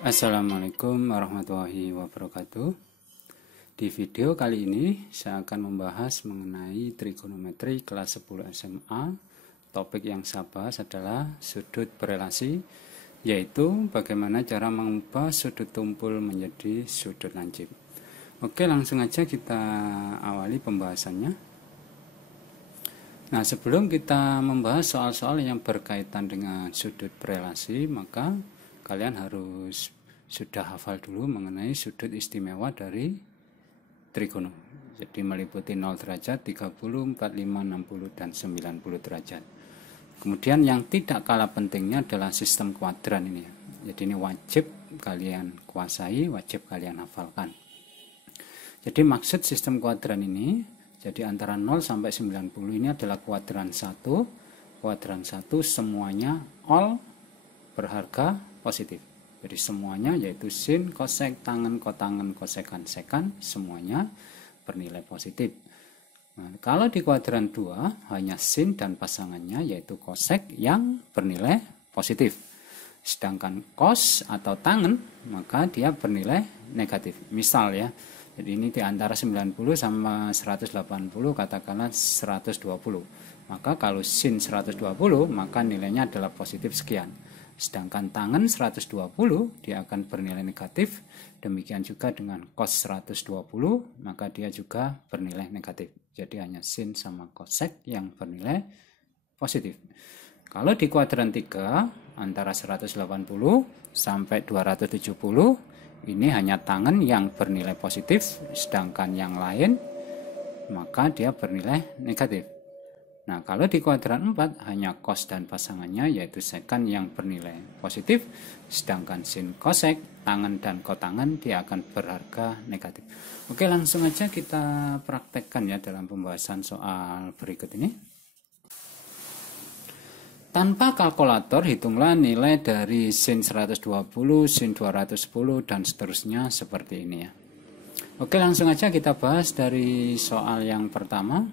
Assalamualaikum warahmatullahi wabarakatuh. Di video kali ini saya akan membahas mengenai trigonometri kelas 10 SMA. Topik yang saya bahas adalah sudut berelasi, yaitu bagaimana cara mengubah sudut tumpul menjadi sudut lancip. Oke, langsung aja kita awali pembahasannya. Nah, sebelum kita membahas soal-soal yang berkaitan dengan sudut berelasi, maka kalian harus sudah hafal dulu mengenai sudut istimewa dari trigono. Jadi meliputi 0 derajat, 30, 45, 60, dan 90 derajat. Kemudian yang tidak kalah pentingnya adalah sistem kuadran ini. Jadi ini wajib kalian kuasai, wajib kalian hafalkan. Jadi maksud sistem kuadran ini, jadi antara 0 sampai 90 ini adalah kuadran 1. Kuadran 1 semuanya all berharga positif. Jadi semuanya yaitu sin, kosek, tangen, kotangen, kosekan, sekan semuanya bernilai positif. Nah, kalau di kuadran 2 hanya sin dan pasangannya yaitu kosek yang bernilai positif. Sedangkan kos atau tangen maka dia bernilai negatif. Misal ya, jadi ini di antara 90 sama 180 katakanlah 120. Maka kalau sin 120 maka nilainya adalah positif sekian. Sedangkan tangen 120 dia akan bernilai negatif. Demikian juga dengan cos 120 maka dia juga bernilai negatif. Jadi hanya sin sama kosek yang bernilai positif. Kalau di kuadran 3 antara 180 sampai 270 ini hanya tangen yang bernilai positif, sedangkan yang lain maka dia bernilai negatif. Nah, kalau di kuadran 4 hanya cos dan pasangannya yaitu sekan yang bernilai positif, sedangkan sin, kosek, tangen dan kotangen dia akan berharga negatif. Oke, langsung aja kita praktekkan ya dalam pembahasan soal berikut ini. Tanpa kalkulator hitunglah nilai dari sin 120, sin 210 dan seterusnya seperti ini ya. Oke, langsung aja kita bahas dari soal yang pertama.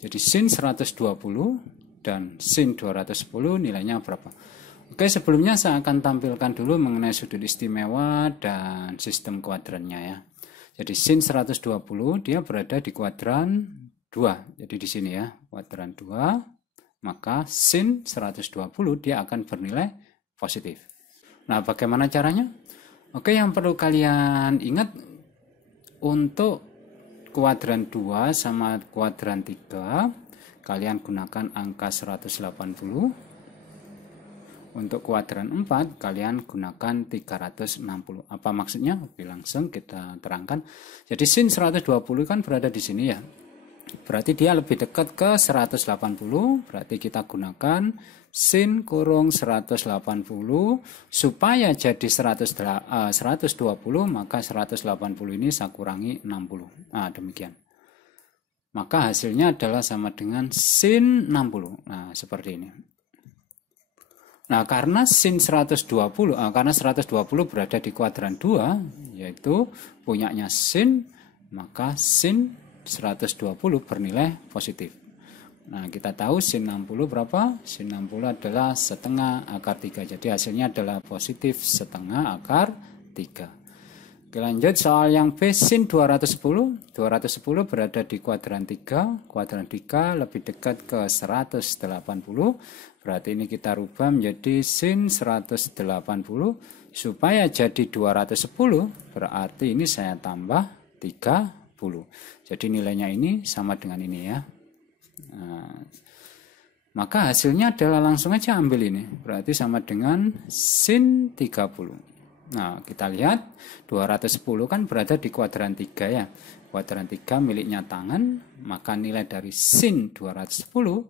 Jadi sin 120 dan sin 210 nilainya berapa? Oke, sebelumnya saya akan tampilkan dulu mengenai sudut istimewa dan sistem kuadrannya ya. Jadi sin 120 dia berada di kuadran 2. Jadi di sini ya, kuadran 2, maka sin 120 dia akan bernilai positif. Nah, bagaimana caranya? Oke, yang perlu kalian ingat untuk kuadran 2 sama kuadran 3 kalian gunakan angka 180. Untuk kuadran 4 kalian gunakan 360. Apa maksudnya? Oke, langsung kita terangkan. Jadi sin 120 kan berada di sini ya. Berarti dia lebih dekat ke 180. Berarti kita gunakan sin kurung 180 supaya jadi 120 maka 180 ini saya kurangi 60. Nah, demikian. Maka hasilnya adalah sama dengan sin 60. Nah, seperti ini. Nah, karena sin 120 karena 120 berada di kuadran 2 yaitu punyanya sin, maka sin 120 bernilai positif. Nah, kita tahu sin 60 berapa? Sin 60 adalah setengah akar 3. Jadi hasilnya adalah positif setengah akar 3. Oke, lanjut soal yang B, sin 210. 210 berada di kuadran 3. Kuadran 3 lebih dekat ke 180. Berarti ini kita rubah menjadi sin 180. Supaya jadi 210, berarti ini saya tambah 30. Jadi nilainya ini sama dengan ini ya. Nah, maka hasilnya adalah langsung aja ambil ini. Berarti sama dengan sin 30. Nah, kita lihat 210 kan berada di kuadran 3 ya. Kuadran 3 miliknya tangan, maka nilai dari sin 210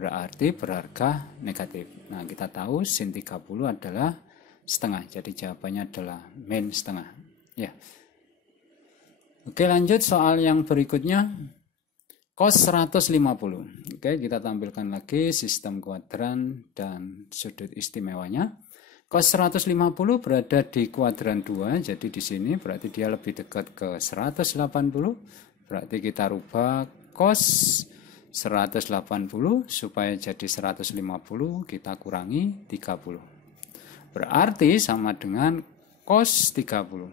berarti berharga negatif. Nah, kita tahu sin 30 adalah setengah. Jadi jawabannya adalah min setengah. Ya. Oke, lanjut soal yang berikutnya. Cos 150. Oke, kita tampilkan lagi sistem kuadran dan sudut istimewanya. Cos 150 berada di kuadran 2, jadi di sini berarti dia lebih dekat ke 180. Berarti kita rubah cos 180 supaya jadi 150 kita kurangi 30. berarti sama dengan cos 30.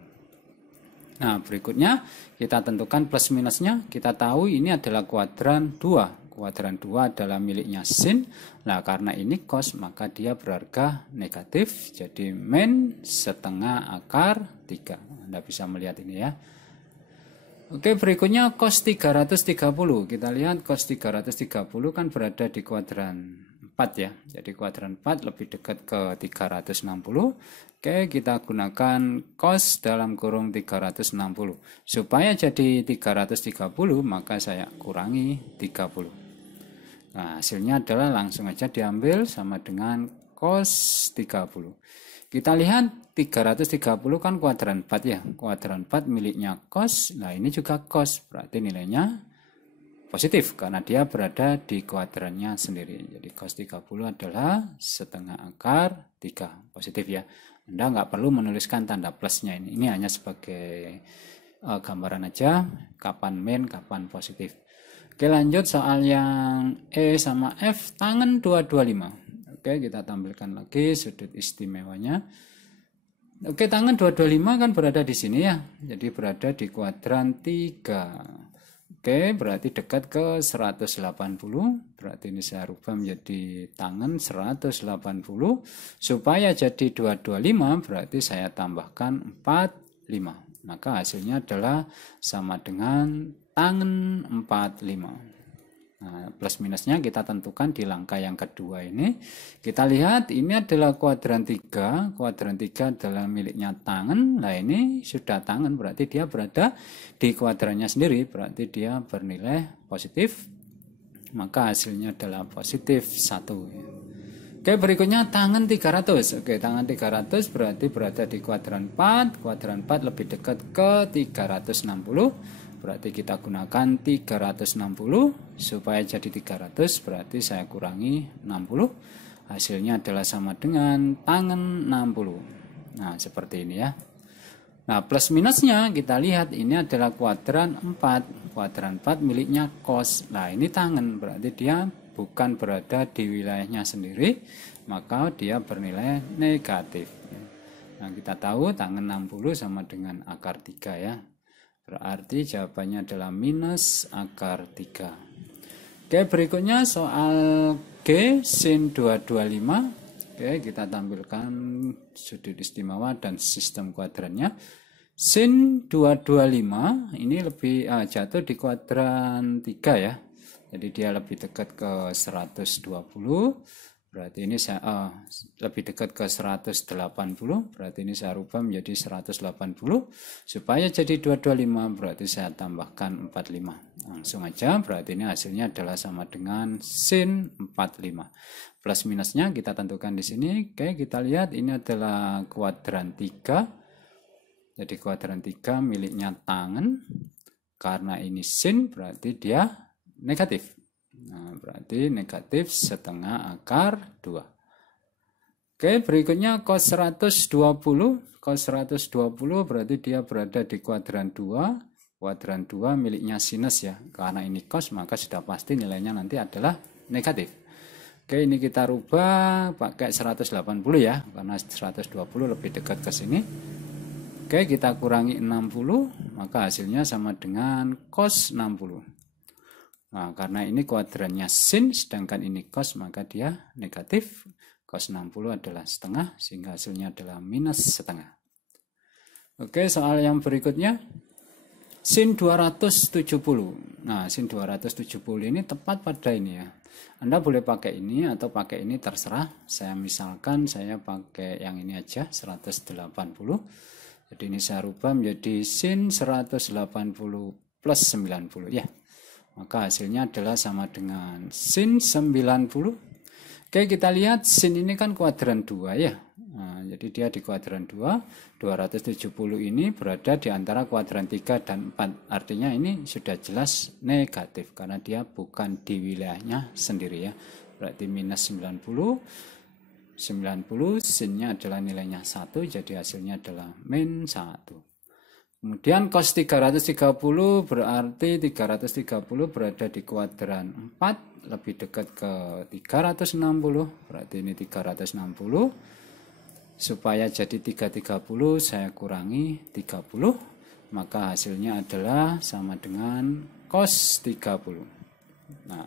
Nah, berikutnya kita tentukan plus minusnya. Kita tahu ini adalah kuadran 2. Kuadran 2 adalah miliknya sin. Nah, karena ini cos maka dia berharga negatif. Jadi min setengah akar 3. Anda bisa melihat ini ya. Oke, berikutnya cos 330. Kita lihat cos 330 kan berada di kuadran 4 ya. Jadi kuadran 4 lebih dekat ke 360. Oke, kita gunakan cos dalam kurung 360. Supaya jadi 330, maka saya kurangi 30. Nah, hasilnya adalah langsung aja diambil sama dengan cos 30. Kita lihat 330 kan kuadran 4 ya. Kuadran 4 miliknya cos. Nah, ini juga cos. Berarti nilainya positif karena dia berada di kuadrannya sendiri. Jadi cos 30 adalah setengah akar 3. Positif ya. Anda nggak perlu menuliskan tanda plusnya ini. Ini hanya sebagai gambaran aja kapan min, kapan positif. Oke, lanjut soal yang E sama F tangen 225. Oke, kita tampilkan lagi sudut istimewanya. Oke, tangen 225 kan berada di sini ya. Jadi berada di kuadran 3. Oke, berarti dekat ke 180. Berarti ini saya rubah menjadi tangan 180. Supaya jadi 225 berarti saya tambahkan 45. Maka hasilnya adalah sama dengan tangan 45. Nah, plus minusnya kita tentukan di langkah yang kedua ini. Kita lihat ini adalah kuadran 3. Kuadran 3 adalah miliknya tangan. Nah, ini sudah tangan berarti dia berada di kuadrannya sendiri. Berarti dia bernilai positif. Maka hasilnya adalah positif 1. Oke, berikutnya tangan 300. Oke, tangan 300 berarti berada di kuadran 4. Kuadran 4 lebih dekat ke 360. Berarti kita gunakan 360 supaya jadi 300 berarti saya kurangi 60. Hasilnya adalah sama dengan tangan 60. Nah, seperti ini ya. Nah, plus minusnya kita lihat ini adalah kuadran 4. Kuadran 4 miliknya cos. Nah, ini tangan berarti dia bukan berada di wilayahnya sendiri, maka dia bernilai negatif. Nah, kita tahu tangan 60 sama dengan akar 3 ya. Berarti jawabannya adalah minus akar 3. Oke, berikutnya soal G sin 225. Oke, kita tampilkan sudut istimewa dan sistem kuadrannya. Sin 225 ini lebih jatuh di kuadran 3 ya. Jadi dia lebih dekat ke 120. Berarti ini saya lebih dekat ke 180. Berarti ini saya rubah menjadi 180. Supaya jadi 225 berarti saya tambahkan 45. Langsung aja berarti ini hasilnya adalah sama dengan sin 45. Plus minusnya kita tentukan di sini. Oke, kita lihat ini adalah kuadran 3. Jadi kuadran 3 miliknya tangan. Karena ini sin berarti dia negatif. Nah, berarti negatif setengah akar 2. Oke, berikutnya cos 120. Cos 120 berarti dia berada di kuadran 2. Kuadran 2 miliknya sinus ya. Karena ini cos maka sudah pasti nilainya nanti adalah negatif. Oke, ini kita rubah pakai 180 ya. Karena 120 lebih dekat ke sini. Oke, kita kurangi 60. Maka hasilnya sama dengan cos 60. Nah, karena ini kuadrannya sin, sedangkan ini cos, maka dia negatif. Cos 60 adalah setengah, sehingga hasilnya adalah minus setengah. Oke, soal yang berikutnya. Sin 270. Nah, sin 270 ini tepat pada ini ya. Anda boleh pakai ini atau pakai ini terserah. Saya misalkan saya pakai yang ini aja, 180. Jadi ini saya rubah menjadi sin 180 plus 90 ya. Maka hasilnya adalah sama dengan sin 90. Oke, kita lihat sin ini kan kuadran 2 ya. Nah, jadi dia di kuadran 2. 270 ini berada di antara kuadran 3 dan 4. Artinya ini sudah jelas negatif karena dia bukan di wilayahnya sendiri ya. Berarti minus 90. 90 sinnya adalah nilainya 1, jadi hasilnya adalah min 1. Kemudian cos 330 berarti 330 berada di kuadran 4, lebih dekat ke 360, berarti ini 360. supaya jadi 330 saya kurangi 30, maka hasilnya adalah sama dengan cos 30. Nah,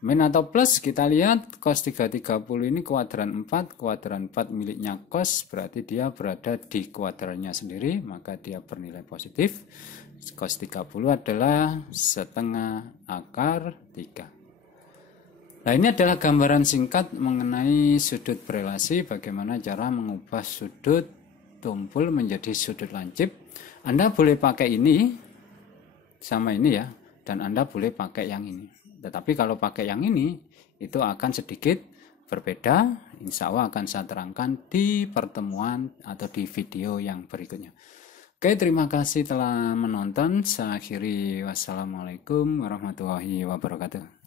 min atau plus kita lihat cos 330 ini kuadran 4, kuadran 4 miliknya cos, berarti dia berada di kuadrannya sendiri, maka dia bernilai positif. Cos 30 adalah setengah akar 3. Nah, ini adalah gambaran singkat mengenai sudut berelasi, bagaimana cara mengubah sudut tumpul menjadi sudut lancip. Anda boleh pakai ini sama ini ya, dan Anda boleh pakai yang ini. Tetapi kalau pakai yang ini, itu akan sedikit berbeda. Insya Allah akan saya terangkan di pertemuan atau di video yang berikutnya. Oke, terima kasih telah menonton. Saya akhiri. Wassalamualaikum warahmatullahi wabarakatuh.